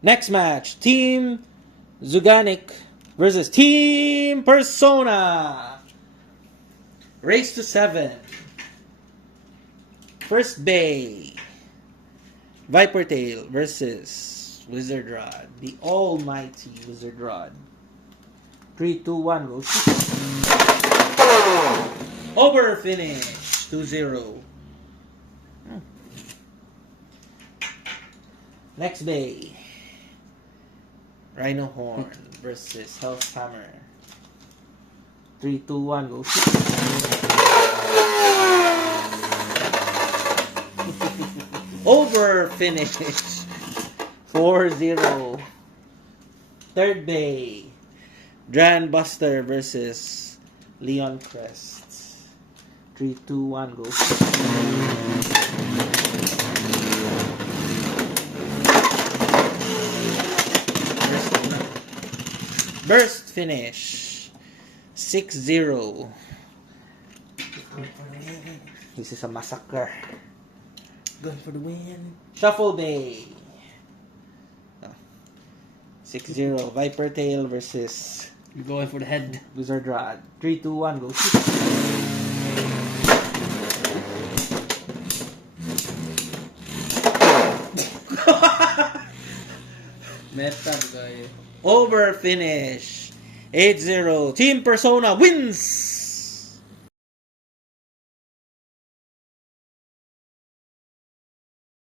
Next match, Team Zuganic versus Team Persona. Race to 7. First Bay. Viper Tail versus Wizard Rod. The almighty Wizard Rod. 3, 2, 1, go. Over finish. 2-0. Next Bay. Rhino Horn versus Hellhammer. 3, 2, 1, go. Over finish. 4-0. Third Bay. Dran Buster versus Leon Crest. 3, 2, 1, go. Burst finish. 6-0. This is a massacre. Going for the win. Shuffle Bay. 6-0. Viper Tail versus You're going for the head. Wizard Rod. 3, 2, 1, go. Meta guy. Over finish. 8-0. Team Persona wins!